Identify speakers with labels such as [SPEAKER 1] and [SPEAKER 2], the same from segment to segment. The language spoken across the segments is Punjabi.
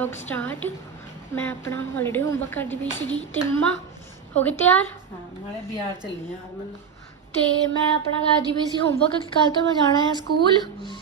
[SPEAKER 1] Vlog start. ਮੈਂ ਆਪਣਾ ਹੌਲੀਡੇ ਹੋਮਵਰਕ ਕਰਦੀ ਪਈ ਸੀਗੀ ਤੇ ਮੰਮਾ ਹੋ ਗਏ ਤਿਆਰ।
[SPEAKER 2] ਹਾਂ ਨਾਲੇ ਬਾਜ਼ਾਰ ਚੱਲੀ ਆ ਹਰਮਨ
[SPEAKER 1] ਤੇ ਮੈਂ ਆਪਣਾ ਕਰਦੀ ਪਈ ਸੀ ਹੋਮਵਰਕ ਕਿ ਕੱਲ ਤੋਂ ਮੈਂ ਜਾਣਾ ਹੈ ਸਕੂਲ।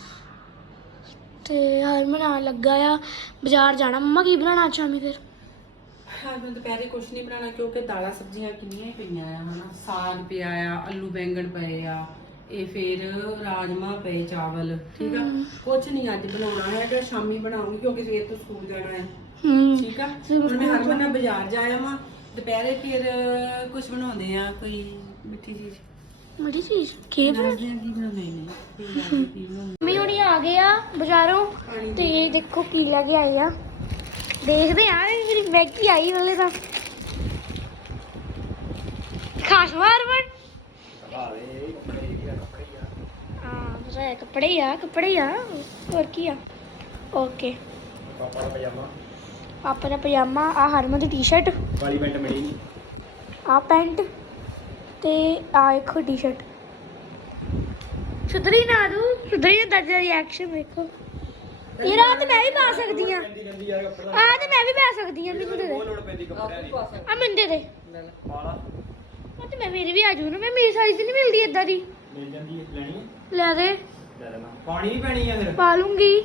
[SPEAKER 1] ਤੇ ਹਰਮਨ ਆਉਣ ਲੱਗਾ ਆ, ਬਾਜ਼ਾਰ ਜਾਣਾ। ਮੰਮਾ ਕੀ ਬਣਾਉਣਾ ਸ਼ਾਮੀ ਫਿਰ?
[SPEAKER 2] ਹਰਮਨ ਦੁਪਹਿਰੇ ਕੁਛ ਨਹੀਂ ਬਣਾਉਣਾ ਕਿਉਂਕਿ ਦਾਲਾਂ ਸਬਜ਼ੀਆਂ ਕਿੰਨੀਆਂ ਹੀ ਪਈਆਂ ਆ ਹਨਾ। ਸਾਗ ਪਿਆ ਆ, ਆਲੂ ਬੈਂਗਣ ਪਏ ਆ, ਇਹ ਫਿਰ ਰਾਜਮਾ ਪਏ, ਚਾਵਲ। ਠੀਕ ਆ, ਕੁਛ ਨਹੀਂ ਅੱਜ ਬਣਾਉਣਾ ਹੈ ਕਿ ਸ਼ਾਮੀ ਬਣਾਉਂਗੀ ਕਿਉਂਕਿ ਸਵੇਰ ਤੋਂ ਸਕੂਲ ਜਾਣਾ ਹੈ। ਠੀਕ ਆ, ਹੁਣ ਮੈਂ ਹਰਮਨ ਨਾਲ ਬਾਜ਼ਾਰ ਜਾਇਆ ਵਾਂ। ਦੁਪਹਿਰੇ ਫਿਰ ਕੁਛ ਬਣਾਉਂਦੇ ਆ, ਕੋਈ ਮਿੱਠੀ ਚੀਜ਼।
[SPEAKER 1] ਮਿੱਠੀ ਚੀਜ਼ ਕੀ
[SPEAKER 2] ਬਣਾਉਂਦੇ
[SPEAKER 1] ਮੰਮੀ ਹੁਣੀ ਆ ਗਏ ਆ ਬਾਜ਼ਾਰੋਂ ਤੇ ਦੇਖੋ ਕੀ ਲੈ ਕੇ ਆਏ ਆ। ਦੇਖਦੇ ਆ ਮੇਰੀ ਮੈਗੀ ਆਈ ਵਾਲੇ ਤਾਂ ਖਾਸ ਹਰਮਨ। ਹਾਂ ਕੱਪੜੇ ਆ ਹੋਰ ਕੀ ਆ। ਓਕੇ ਪਾਪਾ ਦਾ ਪਜਾਮਾ, ਆ ਹਰਮਨ ਦੀ ਟੀ-ਸ਼ਰਟ
[SPEAKER 3] ਵਾਲੀ ਪੈਂਟ ਮਿਲੀ ਨਹੀਂ,
[SPEAKER 1] ਆ ਪੈਂਟ ਤੇ ਆ ਇੱਕ ਟੀ-ਸ਼ਰਟ। ਸੁਧਰੀ ਨਾ ਦਾਦਾ ਰਿਐਕਸ਼ਨ ਦੇਖੋ। ਇਹ ਰਾਤ ਮੈਂ ਵੀ ਪਾ ਸਕਦੀ ਆ, ਆ ਤੇ ਮੈਂ ਵੀ ਪਾ ਸਕਦੀ ਆ। ਮੈਨੂੰ ਦੇ ਦੇ ਆ, ਮੈਨੂੰ ਦੇ ਦੇ। ਉਹ ਤੇ ਮੈਂ ਮੇਰੀ ਵੀ ਆ ਜੂ ਨਾ, ਮੇਰੀ ਸਾਈਜ਼ ਨਹੀਂ ਮਿਲਦੀ ਏਦਾਂ ਦੀ।
[SPEAKER 3] ਮਿਲ ਜਾਂਦੀ ਹੈ, ਲੈਣੀ ਹੈ
[SPEAKER 1] ਲੈ ਦੇ।
[SPEAKER 3] ਲੈ ਲੈਣਾ। ਪਾਣੀ ਵੀ ਪੈਣੀ ਆ ਫਿਰ।
[SPEAKER 1] ਪਾ ਲੂੰਗੀ।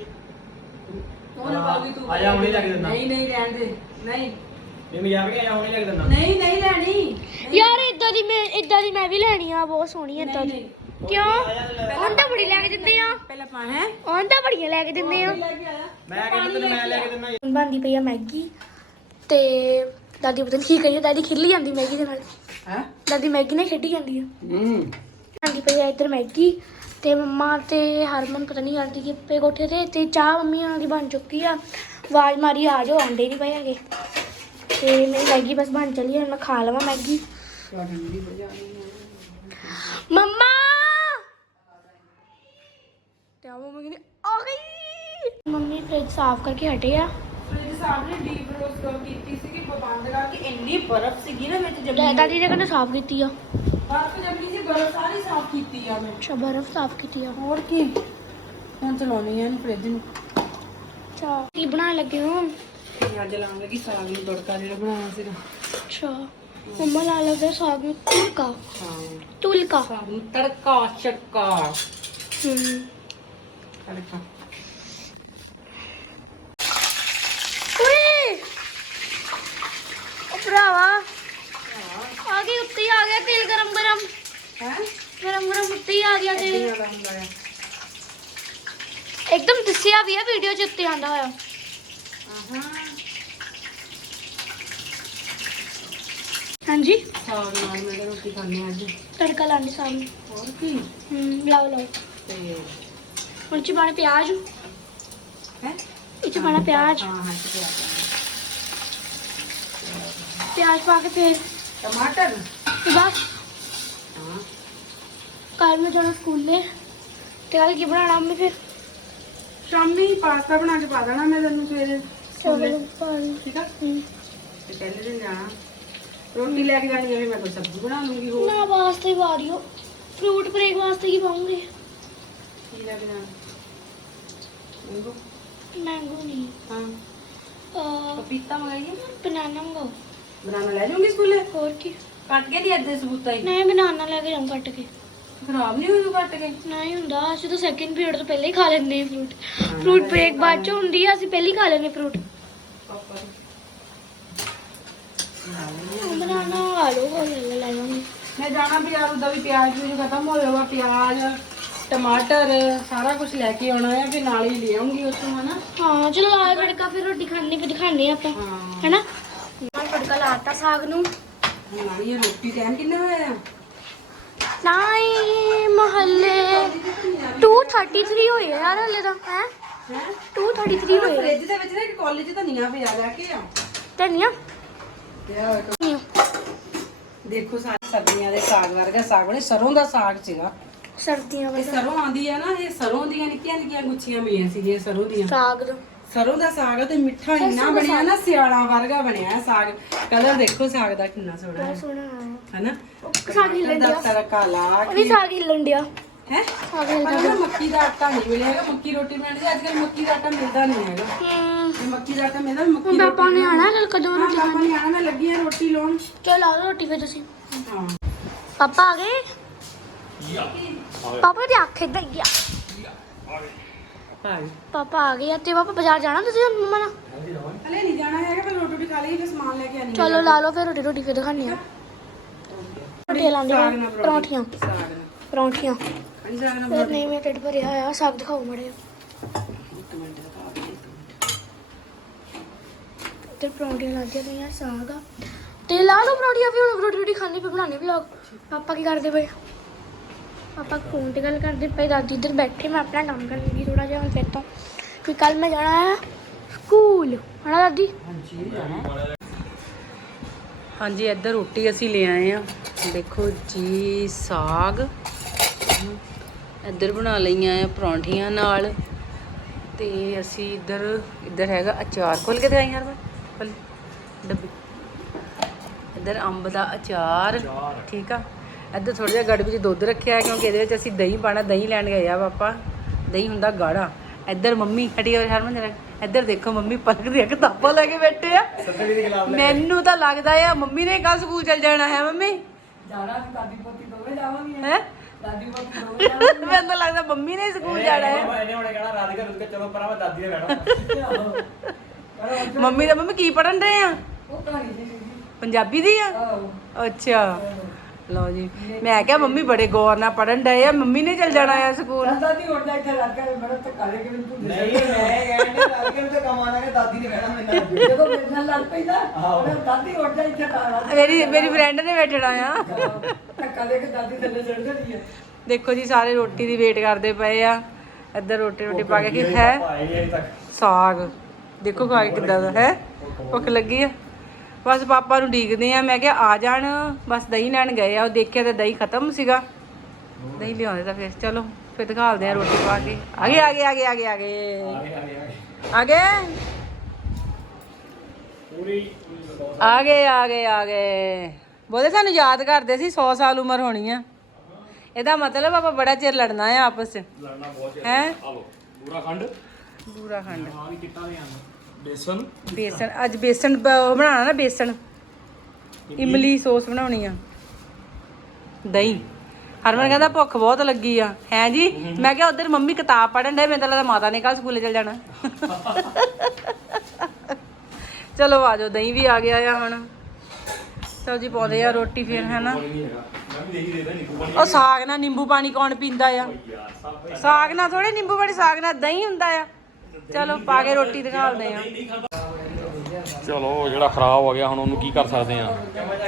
[SPEAKER 3] ਆ ਜਾ ਹੁਣੇ ਲੈ ਕੇ ਦਿੰਦਾ।
[SPEAKER 2] ਨਹੀਂ ਰਹਿਣ ਦੇ। ਨਹੀਂ
[SPEAKER 3] ਇਹ ਮਜ਼ਾਕ ਨਹੀਂ, ਆ ਹੁਣੇ ਲੈ ਕੇ ਦਿੰਦਾ।
[SPEAKER 2] ਨਹੀਂ ਲੈਣੀ
[SPEAKER 1] ਯਾਰ ਏਦਾਂ ਦੀ ਮੈਂ ਵੀ ਲੈਣੀ ਆ, ਬਹੁਤ ਸੋਹਣੀ ਏਦਾਂ ਦੀ। ਕਿਉਂ? ਉਹਨਾਂ ਤਾਂ ਬੜੀ ਲੈ ਕੇ ਦਿੰਦੇ ਆ।
[SPEAKER 2] ਪਹਿਲਾਂ ਪਾ ਹੈ
[SPEAKER 1] ਉਹਨਾਂ ਤਾਂ ਬੜੀਆਂ ਲੈ ਕੇ ਦਿੰਦੇ ਆ।
[SPEAKER 3] ਮੈਂ ਕਹਿੰਦਾ ਤੈਨੂੰ ਮੈਂ ਲੈ ਕੇ ਦਿੰਦਾ।
[SPEAKER 1] ਬਣਦੀ ਪਈ ਆ ਮੈਗੀ ਤੇ ਦਾਦੀ ਪਤਾ ਨਹੀਂ ਕੀ ਕਰੀ, ਦਾਦੀ ਖੇਲੀ ਜਾਂਦੀ ਮੈਗੀ ਦੇ ਨਾਲ।
[SPEAKER 2] ਹੈ
[SPEAKER 1] ਦਾਦੀ ਮੈਗੀ ਨਾਲ ਖੇਡੀ ਜਾਂਦੀ ਆ। ਬਣਦੀ ਪਈ ਆ ਇੱਧਰ ਮੈਗੀ ਤੇ ਮੰਮਾ ਤੇ ਹਰਮਨ ਪਤਾ ਨਹੀਂ ਕਰਦੀ ਕਿ ਪੇ ਕੋਠੇ ਤੇ ਚਾਹ ਮੰਮੀ ਉਹਨਾਂ ਦੀ ਬਣ ਚੁੱਕੀ ਆ। ਆਵਾਜ਼ ਮਾਰੀ ਆ ਜਾਓ, ਆਂਡੇ ਨਹੀਂ ਪਏ ਹੈਗੇ। ਤੇ ਮੇਰੀ ਮੈਗੀ ਬਸ ਬਣ ਚਲੀ ਹੈ, ਮੈਂ ਖਾ ਲਵਾਂ ਮੈਗੀ। ਮੰਮਾ ਤੇ ਮੰਮੀ ਕਹਿੰਦੀ ਆ ਗਈ। ਮੰਮੀ ਫ੍ਰਿਜ ਸਾਫ਼ ਕਰਕੇ ਹਟੇ ਆ।
[SPEAKER 2] ਫ੍ਰਿਜ ਸਾਹਮਣੇ ਡੀਪ ਰੋਸਟ ਕੀਤੀ ਸੀ ਕਿ ਬੰਦ ਕਰਕੇ ਇੰਨੀ ਬਰਫ਼ ਸੀਗੀ ਨਾ ਵਿੱਚ ਜੰਮੀ।
[SPEAKER 1] ਦਾਦੀ ਦੇ ਕਹਿੰਦੇ ਸਾਫ਼ ਕੀਤੀ ਆ।
[SPEAKER 2] ਬਰਫ਼ ਜੰਮੀ ਸੀ, ਬਰਫ਼ ਸਾਰੀ ਸਾਫ਼ ਕੀਤੀ ਆ ਮੈਂ।
[SPEAKER 1] ਅੱਛਾ ਬਰਫ਼ ਸਾਫ਼ ਕੀਤੀ ਆ।
[SPEAKER 2] ਹੋਰ ਕੀ, ਹੁਣ ਚਲਾਉਣੀ ਆ ਇਹਨੂੰ ਫ੍ਰਿਜ ਨੂੰ।
[SPEAKER 1] ਅੱਛਾ ਕੀ ਬਣਾਉਣ ਲੱਗੇ ਹੋ?
[SPEAKER 2] ਅੱਜ ਲਾਉਣ ਲੱਗੀ ਸਾਗ ਨੂੰ ਤੜਕਾ ਜਿਹੜਾ ਬਣਾਉਣਾ ਸੀਗਾ।
[SPEAKER 1] ਅੱਛਾ ਮੰਮਾ ਲਾ ਲਵੇ ਸਾਗ ਨੂੰ ਤੁਲਕਾ।
[SPEAKER 2] ਹਾਂ
[SPEAKER 1] ਤੁਲਕਾ
[SPEAKER 2] ਸਾਗ ਨੂੰ ਤੜਕਾ ਛੜਕਾ ਤੜਕਾ।
[SPEAKER 1] ਓਏ ਉਹ ਭਰਾਵਾ ਆ ਗਈ, ਉੱਤੇ ਹੀ ਆ ਗਿਆ ਤੇਲ। ਗਰਮ
[SPEAKER 2] ਹੈ
[SPEAKER 1] ਉੱਤੇ ਹੀ ਆ ਗਿਆ ਤੇਲ।
[SPEAKER 2] ਜ਼ਿਆਦਾ ਹੁੰਦਾ ਆ।
[SPEAKER 1] ਇੱਕਦਮ ਦਿਸਿਆ ਵੀ ਆ ਵੀਡੀਓ 'ਚ ਉੱਤੇ ਆਂਦਾ ਹੋਇਆ। ਹਾਂਜੀ
[SPEAKER 2] ਸਾਗ ਨਾਲ ਮੈਂ ਰੋਟੀ ਖਾਣੀ ਅੱਜ।
[SPEAKER 1] ਤੜਕਾ ਲਾਉਂਦੇ ਸਾਗ ਨੂੰ।
[SPEAKER 2] ਹੋਰ ਕੀ।
[SPEAKER 1] ਲਾਓ
[SPEAKER 2] ਤੇ
[SPEAKER 1] ਹੁਣ ਚ ਪਾਣਾ ਪਿਆਜ਼।
[SPEAKER 2] ਹੈ
[SPEAKER 1] ਇਹ ਚ ਪਾਣਾ ਪਿਆਜ਼।
[SPEAKER 2] ਹਾਂ ਪਿਆਜ਼
[SPEAKER 1] ਪਿਆਜ਼ ਪਾ ਕੇ ਫਿਰ
[SPEAKER 2] ਟਮਾਟਰ
[SPEAKER 1] ਤੇ ਬਸ।
[SPEAKER 2] ਹਾਂ
[SPEAKER 1] ਕੱਲ ਮੈਂ ਜਾਣਾ ਸਕੂਲੇ ਤੇ ਕੱਲ ਕੀ ਬਣਾਉਣਾ ਮੰਮੀ ਫਿਰ?
[SPEAKER 2] ਸ਼ਾਮੀ ਪਾਸਤਾ ਬਣਾ ਕੇ ਪਾ ਦੇਣਾ ਮੈਂ ਤੈਨੂੰ ਸਵੇਰੇ ਸਕੂਲੇ। ਠੀਕ ਆ,
[SPEAKER 1] ਹੂੰ।
[SPEAKER 2] ਤੇ ਪਹਿਲੇ ਦਿਨ ਜਾਣਾ ਰੋਟੀ ਲੈ ਕੇ ਜਾਣੀ ਹੈ, ਮੈਂ ਕੋਈ ਸਬਜ਼ੀ ਬਣਾ ਲੂੰਗੀ। ਹੋਰ
[SPEAKER 1] ਨਾ ਵਾਸਤੇ ਪਾ ਦਿਓ, ਫਰੂਟ ਬ੍ਰੇਕ ਵਾਸਤੇ ਕੀ ਪਾਉਂਗੇ?
[SPEAKER 2] ਕੀ ਲੈ ਕੇ ਜਾਣਾ? ਮੈਂਗੋ।
[SPEAKER 1] ਮੈਂਗੋ ਨਹੀਂ,
[SPEAKER 2] ਹਾਂ ਪਪੀਤਾ ਮੰਗਾਈਏ।
[SPEAKER 1] ਬਨਾਨਾ ਮੰਗਾਓ।
[SPEAKER 2] ਬਨਾਨਾ ਲੈ ਜਾਊਂਗੀ ਸਕੂਲੇ।
[SPEAKER 1] ਹੋਰ ਕੀ?
[SPEAKER 2] ਕੱਟ ਕੇ ਨਹੀਂ ਅੱਧੇ ਸਬੂਤਾ ਹੀ।
[SPEAKER 1] ਨਹੀਂ ਬਨਾਨਾ ਲੈ ਕੇ ਜਾਉਂ ਕੱਟ ਕੇ।
[SPEAKER 2] ਖਰਾਬ ਨਹੀਂ ਹੋਊ ਕੱਟ ਕੇ?
[SPEAKER 1] ਨਹੀਂ ਹੁੰਦਾ, ਅਸੀਂ ਤਾਂ ਸੈਕਿੰਡ ਪੀਰੀਅਡ ਤੋਂ ਪਹਿਲਾਂ ਹੀ ਖਾ ਲੈਂਦੇ ਹਾਂ ਫਰੂਟ ਬ੍ਰੇਕ ਬਾਅਦ ਚ ਹੁੰਦੀ ਆ, ਅਸੀਂ ਪਹਿਲਾਂ ਹੀ ਖਾ ਲੈਂਦੇ ਫਰੂਟ। ਬਨਾਨਾ ਆ ਲਓ, ਹੋਰ ਲੈ ਲਾਂਗੇ।
[SPEAKER 2] ਮੈਂ ਜਾਣਾ ਬਾਜ਼ਾਰ, ਉਹਦਾ ਵੀ ਪਿਆਜ਼ ਵੀ ਖਤਮ ਹੋ ਜਾਊਗਾ। ਪਿਆਜ਼ ਟਮਾਟਰ ਸਾਰਾ ਕੁਝ ਲੈ ਕੇ ਆਉਣਾ ਹੈ, ਫਿਰ ਨਾਲ ਹੀ ਲੈ ਆਉਂਗੀ ਉੱਥੋਂ ਹਨਾ।
[SPEAKER 1] ਹਾਂ ਚਲੋ ਆ ਤੜਕਾ, ਫਿਰ ਰੋਟੀ ਖਾਣੀ ਫਿਰ ਦਿਖਾਣੇ ਆਪਾਂ ਹੈਨਾ। ਤੜਕਾ ਲਾਤਾ ਸਾਗ ਨੂੰ।
[SPEAKER 2] ਨਾਲ ਹੀ ਰੋਟੀ ਟਾਈਮ ਕਿੰਨਾ ਹੋਇਆ?
[SPEAKER 1] ਟਾਈਮ ਹਲੇ 2:33 ਹੋਏ ਯਾਰ ਹਲੇ ਤਾਂ। ਹੈ 2:33 ਹੋਏ।
[SPEAKER 2] ਫ੍ਰਿਜ ਦੇ ਵਿੱਚ ਨਾ ਇੱਕ ਕਾਲਜ ਧਨੀਆ ਪਿਆ, ਲੈ ਕੇ ਆ।
[SPEAKER 1] ਧਨੀਆ
[SPEAKER 2] ਦੇਖੋ ਸਾਰੀ ਸਬਜ਼ੀਆਂ ਦੇ ਸਾਗ ਵਰਗਾ ਸਾਗ ਬਣੇ। ਸਰੋਂ ਦਾ ਸਾਗ ਸੀਗਾ।
[SPEAKER 1] ਸਰਦੀਆਂ
[SPEAKER 2] ਇਹ
[SPEAKER 1] ਵਾਲਾ
[SPEAKER 2] ਸਰੋਂ ਆਂਦੀ ਆ ਨਾ, ਇਹ ਸਰੋਂ ਦੀਆਂ ਨਿੱਕੀਆਂ ਨਿੱਕੀਆਂ ਗੁੱਛੀਆਂ ਪਈਆਂ ਸੀਗੀਆਂ ਸਰੋਂ ਦੀਆਂ।
[SPEAKER 1] ਸਾਗ ਦਾ
[SPEAKER 2] ਸਰੋਂ ਦਾ ਸਾਗ ਤੇ ਮਿੱਠਾ ਇੰਨਾ ਬਣਿਆ ਨਾ, ਸਿਆਲਾਂ ਵਰਗਾ ਬਣਿਆ ਹੈ ਸਾਗ। ਕਲਰ ਦੇਖੋ ਸਾਗ ਦਾ ਕਿੰਨਾ ਸੋਹਣਾ ਹੈ,
[SPEAKER 1] ਸੋਹਣਾ
[SPEAKER 2] ਹੈਨਾ।
[SPEAKER 1] ਸਾਗ ਹਿੱਲਣ
[SPEAKER 2] ਦਾ
[SPEAKER 1] ਡਿਆ।
[SPEAKER 2] ਤੜਕਾ ਲਾ
[SPEAKER 1] ਉਹ ਵੀ ਸਾਗ ਹਿੱਲਣ ਡਿਆ।
[SPEAKER 2] ਹੈ
[SPEAKER 1] ਸਾਗ ਹਿੱਲਣ
[SPEAKER 2] ਪਰ ਮੱਕੀ ਦਾ ਆਟਾ ਨਹੀਂ ਮਿਲਿਆ ਹੈਗਾ। ਮੱਕੀ ਰੋਟੀ ਬਣਾਉਣੀ ਸੀ ਅੱਜ ਕੱਲ, ਮੱਕੀ ਦਾ ਆਟਾ ਮਿਲਦਾ ਨਹੀਂ ਹੈਗਾ। ਇਹ ਮੱਕੀ ਦਾ ਆਟਾ ਮਿਲਦਾ ਮੱਕੀ
[SPEAKER 1] ਹੁਣ
[SPEAKER 2] ਦੀ
[SPEAKER 1] ਪਾਪਾ ਨੇ ਆਣਾ ਚਲ ਕਦੋਂ
[SPEAKER 2] ਹਾਂ
[SPEAKER 1] ਰੋਟੀ
[SPEAKER 2] ਪਾਪਾ
[SPEAKER 1] ਖਾਣੀ
[SPEAKER 2] ਨੇ ਆਣਾ ਮੈਂ ਲੱਗੀ ਆ ਰੋਟੀ ਲਾਉਣ
[SPEAKER 1] ਚਲ ਆ ਲਓ ਰੋਟੀ ਫਿਰ ਤੁਸੀਂ
[SPEAKER 2] ਹਾਂ
[SPEAKER 1] ਪਾਪਾ ਆ ਗਏ ਪਾਪਾ ਦੀ ਅੱਖ ਇੱਧਰ ਗਿਆ ਪਾਪਾ ਆ ਗਏ ਆ ਤੇ ਪਾਪਾ ਬਾਜ਼ਾਰ ਜਾਣਾ ਤੁਸੀਂ ਹੁਣ ਮੰਮਾ ਨਾਲ
[SPEAKER 2] ਹਲੇ ਨਹੀਂ ਜਾਣਾ ਹੈਗਾ ਪਰ ਰੋਟੀ ਖਾ ਲਈ ਫਿਰ ਸਮਾਨ ਲੈ ਕੇ ਆਣੀ
[SPEAKER 1] ਚਲੋ ਲਾ ਲਓ ਫਿਰ ਰੋਟੀ ਫਿਰ ਦਿਖਾਣੀ ਆ ਰੋਟੀ ਲਾਂਦੇ ਪਰੌਂਠੀਆਂ ਪਰੌਂਠੀਆਂ
[SPEAKER 2] ਹਾਂਜੀ ਸਾਗ ਨਾਲ
[SPEAKER 1] ਫਿਰ ਨਹੀਂ ਮੈਂ ਢਿੱਡ ਭਰਿਆ ਆ ਸਾਗ ਦਿਖਾਓ ਮੜੇ
[SPEAKER 2] ਇੱਕ ਮਿੰਟ ਦਿਖਾ ਦੇ
[SPEAKER 1] ਤੇ ਪਰੌਂਠੀਆਂ ਲੱਗਦੀਆਂ ਪਈਆਂ ਸਾਗ ਆ ਤੇ ਲਾ ਲਓ ਪਰੌਂਠੀਆਂ ਵੀ ਹੁਣ ਰੋਟੀ ਖਾਣੀ ਪਈ ਬਣਾਉਣੀ ਵਲੌਗ ਪਾਪਾ ਕੀ ਕਰਦੇ ਪਏ ਪਾਪਾ ਫੋਨ ਤੇ ਗੱਲ ਕਰਦੇ ਪਏ ਦਾਦੀ ਇੱਧਰ ਬੈਠੇ ਮੈਂ ਆਪਣਾ ਕੰਮ ਕਰਨ ਲੱਗੀ ਥੋੜਾ ਜਿਹਾ ਹੁਣ ਫਿਰ ਤੋਂ ਕਿ ਕੱਲ ਮੈਂ ਜਾਣਾ ਹੈ ਸਕੂਲ ਹਨਾ ਦਾਦੀ
[SPEAKER 2] ਹਾਂਜੀ ਜਾਣਾ ਹਾਂਜੀ ਇੱਧਰ ਰੋਟੀ ਅਸੀਂ ਲੈ ਆਏ ਆ ਦੇਖੋ ਜੀ ਸਾਗ ਇੱਧਰ ਬਣਾ ਲਈਆਂ ਆ ਪਰੌਂਠੀਆਂ ਨਾਲ ਤੇ ਅਸੀਂ ਇੱਧਰ ਹੈਗਾ ਅਚਾਰ ਖੋਲ ਕੇ ਦਿਖਾਈ ਯਾਰ ਪਹਿਲੇ ਡੱਬੀ ਇੱਧਰ ਅੰਬ ਦਾ ਅਚਾਰ ਠੀਕ ਆ ਇੱਧਰ ਥੋੜਾ ਜਿਹਾ ਗੜ ਵਿੱਚ ਦੁੱਧ ਰੱਖਿਆ ਕਿਉਂਕਿ ਇਹਦੇ ਵਿੱਚ ਅਸੀਂ ਦਹੀਂ ਪਾਣਾ ਦਹੀਂ ਲੈਣ ਗਏ ਆ ਪਾਪਾ ਦਹੀਂ ਹੁੰਦਾ ਗਾੜਾ ਇੱਧਰ ਮੰਮੀ ਹਟੀ ਹਰਮਨ ਜਰਾ ਇੱਧਰ ਦੇਖੋ ਮੰਮੀ ਪਲਕ ਦੀਆਂ ਕਿਤਾਬਾਂ ਲੈ ਕੇ ਬੈਠੇ ਆ ਮੈਨੂੰ ਤਾਂ ਲੱਗਦਾ ਆ ਮੰਮੀ ਨੇ ਕੱਲ ਸਕੂਲ ਚਲ ਜਾਣਾ ਹੈ ਮੰਮੀ ਜਾਣਾ ਦਾਦੀ ਪੋਤੀ ਦੋਵੇਂ ਜਾਵਾਂਗੇ ਹੈ ਦਾਦੀ ਪੋਤੀ ਦੋਵੇਂ ਜਾਵਾਂਗੇ ਮੈਨੂੰ ਤਾਂ ਲੱਗਦਾ ਮੰਮੀ ਨੇ ਸਕੂਲ ਜਾਣਾ ਹੈ
[SPEAKER 3] ਇਹਨੇ ਹੁਣੇ ਕਹਿਣਾ ਰਾਧਿਕਾ ਰੁਕ ਕੇ ਚਲੋ ਪਰਾਂ ਮੈਂ ਦਾਦੀ ਨੇ ਬੈਠਾ
[SPEAKER 2] ਮੰਮੀ ਕੀ ਪੜਨ ਰਹੇ ਆ ਉਹ ਕਹਾਣੀ ਦੀ ਪੰਜਾਬੀ ਦੀ ਆ ਅੱਛਾ ਲਓ ਜੀ ਮੈਂ ਕਿਹਾ ਮੰਮੀ ਬੜੇ ਗੌਰ ਨਾਲ ਪੜਨ ਡਏ ਆ ਮੰਮੀ ਨੇ ਚਲ ਜਾਣਾ ਆ ਸਕੂਲ
[SPEAKER 3] ਦਾਦੀ ਉੱਠ ਜਾ ਇੱਥੇ ਰਾਧਿਕਾ ਬੜਾ ਧੱਕਾ ਦੇ ਕੇ ਮੈਨੂੰ ਨਹੀਂ ਮੈਂ ਕਹਿੰਦਾ ਰਾਧਿਕਾ ਨੂੰ ਤਾਂ ਕੰਮ ਆਣਾ ਕਿ ਦਾਦੀ ਨੇ ਕਹਿਣਾ ਮੈਨੂੰ
[SPEAKER 2] ਜਦੋਂ ਮੇਰੇ ਨਾਲ ਲੜ ਪੈਂਦਾ ਦਾਦੀ ਉੱਠ ਜਾ ਇੱਥੇ ਮੇਰੀ ਫਰੈਂਡ ਨੇ ਬੈਠਣਾ ਆ ਧੱਕਾ ਦੇ ਕੇ ਦਾਦੀ ਥੱਲੇ ਚੜ ਜਾਂਦੀ ਆ ਦੇਖੋ ਜੀ ਸਾਰੇ ਰੋਟੀ ਦੀ ਵੇਟ ਕਰਦੇ ਪਏ ਆ ਇੱਧਰ ਰੋਟੀ ਪਾ ਕੇ ਕੀ ਹੈ ਸਾਗ ਦੇਖੋ ਖਾ ਕੇ ਕਿੱਦਾਂ ਦਾ ਹੈ ਭੁੱਖ ਲੱਗੀ ਆ ਬਸ ਪਾਪਾ ਨੂੰ ਡੀਕਦੇ ਆ ਮੈਂ ਕਿਹਾ ਆ ਜਾਣ ਬਸ ਦਹੀਂ ਲੈਣ ਗਏ ਆ ਉਹ ਦੇਖਿਆ ਤੇ ਦਹੀਂ ਖਤਮ ਸੀਗਾ ਦਹੀਂ ਲਿਆਉਂਦੇ ਤਾਂ ਫਿਰ ਚਲੋ ਫਿਰ ਦਿਖਾਲਦੇ ਆ ਰੋਟੀ ਪਾ ਕੇ ਆ ਗਏ ਬੋਲੇ ਸਾਨੂੰ ਯਾਦ ਕਰਦੇ ਸੀ 100 ਸਾਲ ਉਮਰ ਹੋਣੀ ਆ ਇਹਦਾ ਮਤਲਬ ਆਪਾਂ ਬੜਾ ਚਿਰ ਲੜਨਾ ਆ ਆਪਸ ਚ
[SPEAKER 3] ਲੜਨਾ ਬਹੁਤ
[SPEAKER 2] ਹੈ
[SPEAKER 3] ਬੂਰਾ ਖੰਡ ਹਾਂ ਵੀ ਚਿੱਟਾ ਦੇ ਆਂਦਾ ਬੇਸਨ
[SPEAKER 2] ਅੱਜ ਬੇਸਨ ਬਣਾਉਣਾ ਨਾ ਬੇਸਨ ਇਮਲੀ ਸੌਸ ਬਣਾਉਣੀ ਆ ਦਹੀਂ ਹਰਮਨ ਕਹਿੰਦਾ ਭੁੱਖ ਬਹੁਤ ਲੱਗੀ ਆ ਹੈ ਜੀ ਮੈਂ ਕਿਹਾ ਉਧਰ ਮੰਮੀ ਕਿਤਾਬ ਪੜ੍ਹਨ ਡੇ ਮੈਨੂੰ ਤਾਂ ਲੱਗਦਾ ਮਾਤਾ ਨੇ ਕੱਲ ਸਕੂਲੇ ਚਲ ਜਾਣਾ ਚਲੋ ਆ ਜਾਓ ਦਹੀਂ ਵੀ ਆ ਗਿਆ ਆ ਹੁਣ ਚਲੋ ਜੀ ਪਾਉਂਦੇ ਆ ਰੋਟੀ ਫਿਰ ਹੈ ਨਾ ਉਹ ਸਾਗ ਨਾਲ ਨਿੰਬੂ ਪਾਣੀ ਕੌਣ ਪੀਂਦਾ ਆ ਸਾਗ ਨਾਲ ਥੋੜੇ ਨਿੰਬੂ ਪਾਣੀ ਸਾਗ ਨਾਲ ਦਹੀਂ ਹੁੰਦਾ ਆ ਚਲੋ ਪਾ ਕੇ ਰੋਟੀ ਦਿਖਾਉਂਦੇ ਆ
[SPEAKER 4] ਚਲੋ ਜਿਹੜਾ ਖਰਾਬ ਹੋ ਗਿਆ ਹੁਣ ਉਹਨੂੰ ਕੀ ਕਰ ਸਕਦੇ ਆ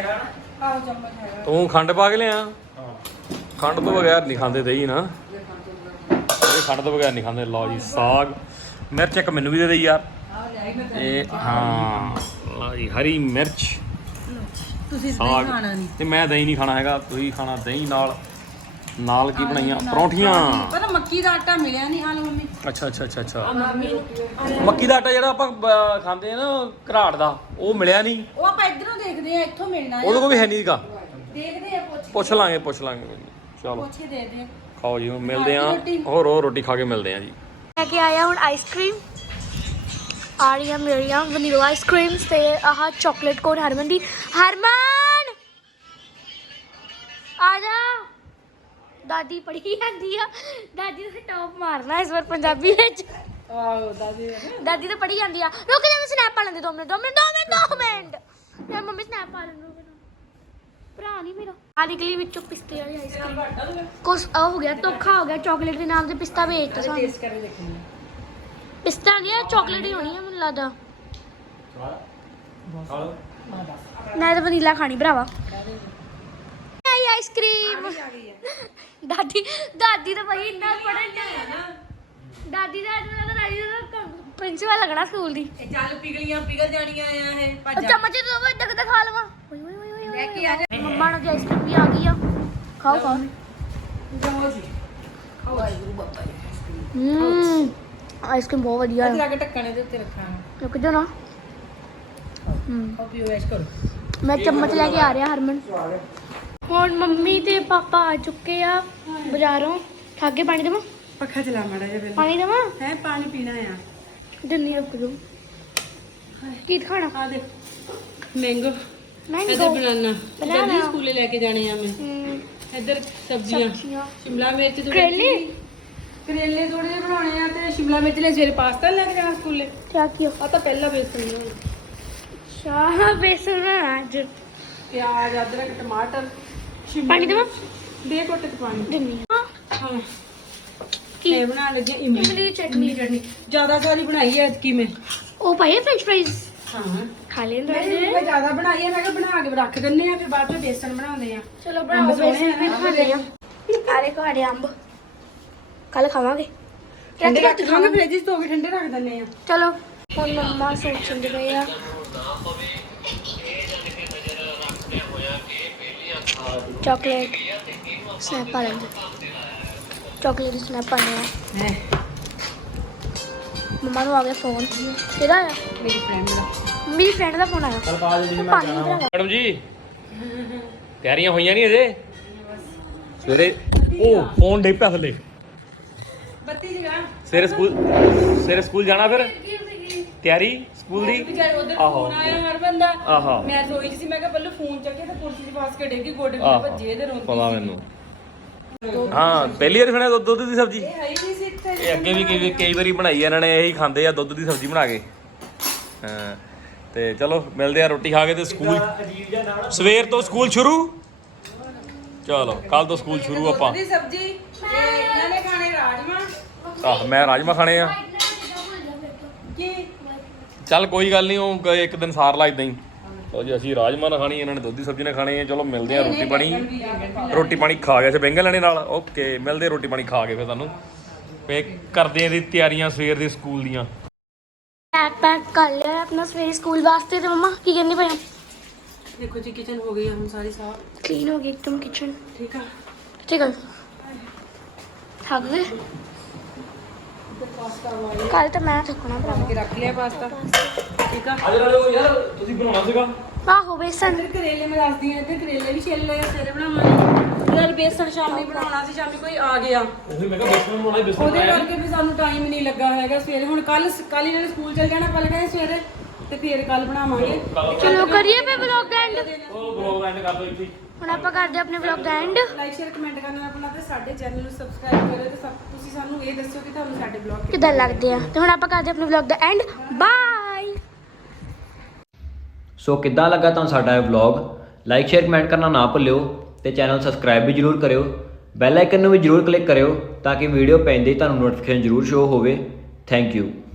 [SPEAKER 4] ਤੂੰ ਖੰਡ ਪਾ ਕੇ ਲਿਆ ਖੰਡ ਤੋਂ ਬਗੈਰ ਨਹੀਂ ਖਾਂਦੇ ਦਹੀਂ ਨਾ ਇਹ ਖੰਡ ਤੋਂ ਬਗੈਰ ਨਹੀਂ ਖਾਂਦੇ ਲਓ ਜੀ ਸਾਗ ਮਿਰਚ ਇੱਕ ਮੈਨੂੰ ਵੀ ਦੇ ਦੇ ਯਾਰ ਇਹ ਹਾਂ ਲਓ ਜੀ ਹਰੀ ਮਿਰਚ
[SPEAKER 2] ਤੁਸੀਂ
[SPEAKER 4] ਸਾਗ ਤੇ ਮੈਂ ਦਹੀਂ ਨਹੀਂ ਖਾਣਾ ਹੈਗਾ ਤੁਸੀਂ ਖਾਣਾ ਦਹੀਂ ਨਾਲ ਕੀ ਬਣਾਈਆਂ ਪਰੌਂਠੀਆਂ
[SPEAKER 2] ਪਰ ਮੱਕੀ ਦਾ ਆਟਾ ਮਿਲਿਆ ਨਹੀਂ ਹਾਲ ਮੰਮੀ
[SPEAKER 4] ਅੱਛਾ ਮੱਕੀ ਦਾ ਆਟਾ ਜਿਹੜਾ ਆਪਾਂ ਖਾਂਦੇ ਆ ਨਾ ਘਰਾੜ ਦਾ ਉਹ ਮਿਲਿਆ ਨਹੀਂ
[SPEAKER 2] ਉਹ ਆਪਾਂ ਇਧਰੋਂ ਦੇਖਦੇ ਆ ਇੱਥੋਂ ਮਿਲਣਾ
[SPEAKER 4] ਉਹਦੇ ਕੋਲ ਵੀ ਹੈ ਨਹੀਂ ਸੀਗਾ
[SPEAKER 2] ਦੇਖਦੇ ਆ
[SPEAKER 4] ਪੁੱਛ ਲਾਂਗੇ ਚਲੋ
[SPEAKER 2] ਪੁੱਛ ਕੇ ਦੇ ਦੇ
[SPEAKER 4] ਖਾਓ ਜੀ ਹੁਣ ਮਿਲਦੇ ਆ ਹੋਰ ਰੋਟੀ ਖਾ ਕੇ ਮਿਲਦੇ ਆ ਜੀ
[SPEAKER 1] ਲੈ ਕੇ ਆਇਆ ਹੁਣ ਆਈਸਕ੍ਰੀਮ ਆ ਰਹੀਆਂ ਮੇਰੀਆਂ ਵਨੀਲਾ ਆਈਸਕ੍ਰੀਮ ਤੇ ਆਹ ਚਾਕਲੇਟ ਕੋਨ ਹਰਮਨ ਦੀ ਹਰਮਨ ਆ ਜਾ ਦਾਦੀ ਪੜੀ ਜਾਂਦੀ ਆ ਦਾਦੀ ਨੇ ਟੌਪ ਮਾਰਨਾ ਇਸ ਵਾਰ ਪੰਜਾਬੀ ਵਿੱਚ
[SPEAKER 2] ਆਹੋ
[SPEAKER 1] ਦਾਦੀ ਤਾਂ ਪੜੀ ਜਾਂਦੀ ਆ ਰੁਕ ਜਾ ਮੈਂ ਸਨੈਪ ਪਾ ਲੈਂਦੀ 2 ਮਿੰਟ ਯਾਰ ਮੰਮੀ ਸਨੈਪ ਪਾ ਲੈਂਦੀ ਭਰਾ ਨਹੀਂ ਮੇਰਾ ਆ ਨਿਕਲੀ ਵਿੱਚੋਂ ਪਿਸਤੇ ਵਾਲੀ ਆਈਸਕ੍ਰੀਮ ਕੁਛ ਹੋ ਗਿਆ ਧੋਖਾ ਹੋ ਗਿਆ ਚਾਕਲੇਟ ਦੇ ਨਾਮ ਤੇ ਪਿਸਤਾ ਵੇਚਤਾ ਸਾਨੂੰ
[SPEAKER 2] ਟੇਸਟ ਕਰਕੇ ਦੇਖਣੀ
[SPEAKER 1] ਪਿਸਤਾ ਨਹੀਂ ਆ ਚਾਕਲੇਟ ਹੀ ਹੋਣੀ ਆ ਮੈਨੂੰ ਲੱਗਦਾ ਮੈਂ ਤਾਂ ਵਨੀਲਾ ਖਾਣੀ ਭਰਾਵਾ ਆਈ ਆਈਸਕ੍ਰੀਮ ਦਾਦੀ ਤਾਂ ਭਾਈ ਇੰਨਾ ਪੜਨ ਦਾਦੀ ਦਾ ਪ੍ਰਿੰਸੀਪਲ ਲੱਗਣਾ ਸਕੂਲ ਦੀ
[SPEAKER 2] ਇਹ ਚੱਲ ਪਿਘਲ ਜਾਣੀਆਂ ਆ ਇਹ
[SPEAKER 1] ਚਮਚ ਤੋਂ ਇੱਦਾਂ ਕਿੱਦਾਂ ਖਾ ਲਵਾਂ
[SPEAKER 2] ਲੈ ਕੇ ਆ ਜਾ
[SPEAKER 1] ਮੰਮਾ ਨੂੰ ਆਈਸਕ੍ਰੀਮ ਵੀ ਆ ਗਈ ਆ ਖਾਓ
[SPEAKER 2] ਜਾਓ ਜੀ ਖਾਓ ਆਈਸਕ੍ਰੀਮ ਬਾਬਾ
[SPEAKER 1] ਆਈਸਕ੍ਰੀਮ ਬਹੁਤ ਵਧੀਆ
[SPEAKER 2] ਇੱਥੇ
[SPEAKER 1] ਹੈ
[SPEAKER 2] ਲਾ ਕੇ ਢੱਕਣੇ ਦੇ ਉੱਤੇ ਰੱਖਾਂ
[SPEAKER 1] ਰੁਕ ਜਾ ਨਾ
[SPEAKER 2] ਖਾਓ ਪੀਓ ਐਸ਼ ਕਰੋ
[SPEAKER 1] ਮੈਂ ਚਮਚ ਲੈ ਕੇ ਆ ਰਿਹਾ ਹਰਮਨ ਹੁਣ ਮੰਮੀ ਤੇ ਪਾਪਾ ਆ ਚੁੱਕੇ ਆ ਬਾਜ਼ਾਰੋਂ ਠਾਗੇ ਪਾਣੀ ਦੇਵਾਂ
[SPEAKER 2] ਪੱਖਾ ਚਲਾ ਮਾੜਾ ਜਿਹਾ
[SPEAKER 1] ਪਾਣੀ ਦੇਵਾਂ
[SPEAKER 2] ਹੈ ਪਾਣੀ ਪੀਣਾ ਆ
[SPEAKER 1] ਦਿੰਨੀ ਰੁਕ ਜਾਓ ਕੀ ਖਾਣਾ
[SPEAKER 2] ਆ ਦੇ ਮੈਂਗੋ
[SPEAKER 1] ਮੈਂਗੋ
[SPEAKER 2] ਇੱਧਰ ਬਨਾਨਾ
[SPEAKER 1] Banana।
[SPEAKER 2] ਜਲਦੀ ਸਕੂਲੇ ਲੈ ਕੇ ਜਾਣੇ ਆ ਮੈਂ ਇੱਧਰ ਸਬਜ਼ੀਆਂ
[SPEAKER 1] ਸਬਜ਼ੀਆਂ
[SPEAKER 2] ਸ਼ਿਮਲਾ ਮਿਰਚ ਥੋੜੀ
[SPEAKER 1] ਕਰੇਲੇ?
[SPEAKER 2] ਕਰੇਲੇ ਥੋੜੇ ਜਿਹੇ ਬਣਾਉਣੇ ਆ ਤੇ ਸ਼ਿਮਲਾ ਮਿਰਚ ਲੈ ਸਵੇਰੇ ਪਾਸਤਾ ਲੈ ਕੇ ਜਾਣਾ ਸਕੂਲੇ
[SPEAKER 1] ਕਿਆ ਕੀਆ
[SPEAKER 2] ਆ ਤਾਂ ਪਹਿਲਾਂ ਬੇਸਣ ਬਣਾਉਣਾ
[SPEAKER 1] ਸ਼ਾਹ ਬੇਸਨ ਅੱਜ
[SPEAKER 2] ਪਿਆਜ਼ ਅਦਰਕ ਟਮਾਟਰ
[SPEAKER 1] ਪਾਣੀ ਦੇਵਾਂ
[SPEAKER 2] ਦੇ ਕੋਟੇ ਤੇ ਪਾਣੀ
[SPEAKER 1] ਦਿੰਨੀ ਹਾਂ
[SPEAKER 2] ਹਾਂ
[SPEAKER 1] ਕੀ
[SPEAKER 2] ਇਹ ਬਣਾ ਲੱਗੇ ਇਮਲੀ
[SPEAKER 1] ਇਮਲੀ ਦੀ ਚਟਨੀ
[SPEAKER 2] ਜ਼ਿਆਦਾ ਸਾਰੀ ਬਣਾਈ ਹੈ ਐਤਕੀ ਮੈਂ
[SPEAKER 1] ਉਹ ਪਾਏ ਫ੍ਰੈਂਚ ਫ੍ਰਾਈਜ਼
[SPEAKER 2] ਹਾਂ
[SPEAKER 1] ਖਾ ਲੈਂਦੇ
[SPEAKER 2] ਮੈਂ ਜ਼ਿਆਦਾ ਬਣਾਈ ਹੈ ਮੈਂ ਕਿਹਾ ਬਣਾ ਕੇ ਰੱਖ ਦਿੰਨੇ ਆ ਫਿਰ ਬਾਅਦ ਵਿੱਚ ਬੇਸਣ ਬਣਾਉਂਦੇ ਆ
[SPEAKER 1] ਚਲੋ ਬਣਾਓ ਬੇਸਨ ਫਿਰ ਖਾਣੇ ਆ ਆਲੇ ਤੁਹਾਡੇ ਅੰਬ ਕੱਲ ਖਾਵਾਂਗੇ
[SPEAKER 2] ਠੰਡੇ
[SPEAKER 1] ਰਾਤੀ
[SPEAKER 2] ਰੱਖ ਦਾਂਗੇ ਫ੍ਰਿਜ 'ਚ ਧੋ ਕੇ ਠੰਡੇ ਰੱਖ ਦਿੰਨੇ ਆ
[SPEAKER 1] ਚਲੋ ਹੁਣ ਮੰਮਾ ਸੋਚਣ ਦੇ ਪਏ ਆ ਚਾਕਲੇਟ ਸਨੈਪ ਪਾ ਲੈਂਦੇ ਚਾਕਲੇਟ ਸਨੈਪ ਪਾਣੇ ਆ
[SPEAKER 2] ਹੈ
[SPEAKER 1] ਮੰਮਾ ਨੂੰ ਆ ਗਿਆ ਫੋਨ ਕਿਹਦਾ ਆਇਆ
[SPEAKER 2] ਮੇਰੀ ਫਰੈਂਡ ਦਾ
[SPEAKER 1] ਮੇਰੀ ਫਰੈਂਡ ਦਾ ਫੋਨ ਆਇਆ
[SPEAKER 4] ਚਲ ਬਾਅਦ ਜੀ
[SPEAKER 1] ਪਾਣੀ ਇਧਰ ਆ
[SPEAKER 4] ਮੈਡਮ ਜੀ ਤਿਆਰੀਆਂ ਹੋਈਆਂ ਨਹੀਂ ਅਜੇ ਸਵੇਰੇ ਉਹ ਫੋਨ ਡੇ ਪਿਆ ਥੱਲੇ
[SPEAKER 2] ਬੱਤੀ ਜਗਾ
[SPEAKER 4] ਸਵੇਰੇ ਸਕੂਲ ਜਾਣਾ ਫਿਰ ਤਿਆਰੀ ਸਕੂਲ ਦੀ
[SPEAKER 2] ਵਿਚਾਰੇ ਉਧਰ
[SPEAKER 4] ਆਹੋ।
[SPEAKER 2] ਫੋਨ ਆਇਆ ਹਰ ਬੰਦਾ
[SPEAKER 4] ਆਹੋ
[SPEAKER 2] ਮੈਂ ਰੋਈ 'ਚ ਸੀ ਮੈਂ ਕਿਹਾ ਬੱਲੂ ਫੋਨ ਚੱਕੇ ਤੇ ਕੁਰਸੀ 'ਚ ਫਾਸ ਕੇ ਡੇਗੀ ਗੋਡੇ
[SPEAKER 4] ਆਹੋ।
[SPEAKER 2] ਭੱਜੇ ਤੇ ਰੋਂਦੀ
[SPEAKER 4] ਪਤਾ ਮੈਨੂੰ ਹਾਂ ਪਹਿਲੀ ਵਾਰ ਸੁਣਿਆ ਦੁੱਧ ਦੀ ਸਬਜ਼ੀ
[SPEAKER 2] ਇਹ ਹੈ ਹੀ ਨਹੀਂ ਸੀ ਇੱਥੇ
[SPEAKER 4] ਇਹ ਅੱਗੇ ਵੀ ਕਈ ਵਾਰੀ ਬਣਾਈ ਆ ਇਹਨਾਂ ਨੇ ਇਹੀ ਖਾਂਦੇ ਆ ਦੁੱਧ ਦੀ ਸਬਜ਼ੀ ਬਣਾ ਕੇ ਹਾਂ ਤੇ ਚਲੋ ਮਿਲਦੇ ਆ ਰੋਟੀ ਖਾ ਕੇ ਤੇ ਸਕੂਲ ਸਵੇਰ ਤੋਂ ਸਕੂਲ ਸ਼ੁਰੂ ਚਲੋ ਕੱਲ ਤੋਂ ਸਕੂਲ ਸ਼ੁਰੂ ਆਪਾਂ
[SPEAKER 2] ਦੀ ਸਬਜ਼ੀ ਤੇ ਇਹਨਾਂ ਨੇ ਖਾਣੇ ਰਾਜਮਾ
[SPEAKER 4] ਆਹ ਮੈਂ ਰਾਜਮਾ ਖਾਣੇ ਆ
[SPEAKER 2] ਕੀ
[SPEAKER 4] ਚੱਲ ਕੋਈ ਗੱਲ ਨਹੀਂ ਉਹ ਇੱਕ ਦਿਨ ਸਾਰ ਲਾ ਇਦਾਂ ਹੀ ਲਓ ਜੀ ਅਸੀਂ ਰਾਜਮਾ ਨਾ ਖਾਣੀ ਇਹਨਾਂ ਨੇ ਦੁੱਧ ਦੀ ਸਬਜ਼ੀ ਨਾ ਖਾਣੀ ਹੈ ਚਲੋ ਮਿਲਦੇ ਆ ਰੋਟੀ ਪਾਣੀ ਖਾ ਕੇ ਸੇ ਬੈਂਗਣ ਲੈਣੇ ਨਾਲ ਓਕੇ ਮਿਲਦੇ ਰੋਟੀ ਪਾਣੀ ਖਾ ਕੇ ਫਿਰ ਤੁਹਾਨੂੰ ਫੇ ਕਰਦੇ ਆ ਦੀ ਤਿਆਰੀਆਂ ਸਵੇਰ ਦੇ ਸਕੂਲ ਦੀਆਂ
[SPEAKER 1] ਪੈਕ ਕਰ ਲਿਆ ਆਪਣਾ ਸਵੇਰੇ ਸਕੂਲ ਵਾਸਤੇ ਤੇ ਮੰਮਾ ਕੀ ਕਰਨੀ ਪਈ
[SPEAKER 2] ਦੇਖੋ ਜੀ ਕਿਚਨ ਹੋ ਗਈ ਆ ਹੁਣ ਸਾਰੀ ਸਾਫ
[SPEAKER 1] ਕਲੀਨ ਹੋ ਗਈ ਇੱਕਦਮ ਕਿਚਨ
[SPEAKER 2] ਠੀਕ ਆ
[SPEAKER 1] ਠੀਕ ਹੈ ਥੱਕ ਗਏ ਕੱਲ ਤਾਂ ਮੈਂ ਥੱਕਣਾ ਭਰਾ
[SPEAKER 2] ਕੇ ਰੱਖ ਲਿਆ ਪਾਸਤਾ ਠੀਕ ਆ
[SPEAKER 4] ਅੱਜ ਨਾਲੇ ਉਹ ਯਾਰ ਤੁਸੀਂ ਬਣਾਉਣਾ ਸੀਗਾ
[SPEAKER 1] ਆਹੋ ਬੇਸਨ
[SPEAKER 2] ਇੱਧਰ ਕਰੇਲੇ ਮੈਂ ਦੱਸਦੀ ਆ ਇੱਧਰ ਕਰੇਲੇ ਵੀ ਛਿੱਲ ਲਏ ਸਵੇਰੇ ਬਣਾਵਾਂਗੇ ਯਾਰ ਬੇਸਣ ਸ਼ਾਮੀ ਬਣਾਉਣਾ ਸੀ ਸ਼ਾਮੀ ਕੋਈ ਆ ਗਿਆ
[SPEAKER 4] ਉਹੀ ਮੈਂ ਕਿਹਾ ਬੇਸਣ ਬਣਾਉਣਾ ਬੇਸਣ
[SPEAKER 2] ਉਹਦੇ ਕਰਕੇ ਵੀ ਸਾਨੂੰ ਟਾਈਮ ਨਹੀਂ ਲੱਗਾ ਹੈਗਾ ਸਵੇਰੇ ਹੁਣ ਕੱਲ ਇਹਨਾਂ ਨੇ ਸਕੂਲ ਚਲ ਜਾਣਾ ਪਹਿਲਾਂ ਕਹਿੰਦੇ ਸਵੇਰੇ ਤੇ ਫਿਰ ਕੱਲ ਬਣਾਵਾਂਗੇ
[SPEAKER 1] ਚਲੋ ਕਰੀਏ ਫੇ ਵਲੌਗ ਦਾ ਐਂਡ
[SPEAKER 4] ਉਹ ਬਲੌਗ ਐਂਡ ਕਰ ਦੋ ਇੱਥੇ
[SPEAKER 1] ਹੁਣ ਆਪਾਂ ਕਰਦੇ ਆਪਣੇ ਵਲੌਗ ਦਾ ਐਂਡ
[SPEAKER 2] ਲਾਈਕ ਸ਼ੇਅਰ ਕਮੈਂਟ ਕਰਨਾ ਆਪਣਾ ਤੇ ਸਾਡੇ ਚੈਨਲ ਨੂੰ ਸਬਸਕ੍ਰਾਈਬ ਕਰੋ ਤੇ ਤੁਸੀਂ ਸਾਨੂੰ ਇਹ ਦੱਸੋ ਕਿ ਤੁਹਾਨੂੰ ਸਾਡੇ ਬਲੌਗ
[SPEAKER 1] ਕਿੱਦਾਂ ਲੱਗਦੇ ਆ ਤੇ ਹੁਣ ਆਪਾਂ ਕਰਦੇ ਆਪਣੇ ਵਲੌਗ ਦਾ ਐਂਡ ਬਾਏ
[SPEAKER 3] ਸੋ ਕਿੱਦਾਂ ਲੱਗਾ ਤੁਹਾਨੂੰ ਸਾਡਾ ਇਹ ਵਲੌਗ ਲਾਈਕ ਸ਼ੇਅਰ ਕਮੈਂਟ ਕਰਨਾ ਨਾ ਭੁੱਲਿਓ ਤੇ ਚੈਨਲ ਸਬਸਕ੍ਰਾਈਬ ਵੀ ਜਰੂਰ ਕਰਿਓ ਬੈਲ ਆਈਕਨ ਨੂੰ ਵੀ ਜਰੂਰ ਕਲਿੱਕ ਕਰਿਓ ਤਾਂ ਕਿ ਵੀਡੀਓ ਪੈਂਦੇ ਹੀ ਤੁਹਾਨੂੰ ਨੋਟੀਫਿਕੇਸ਼ਨ ਜਰੂਰ ਸ਼ੋ ਹੋਵੇ ਥੈਂਕ ਯੂ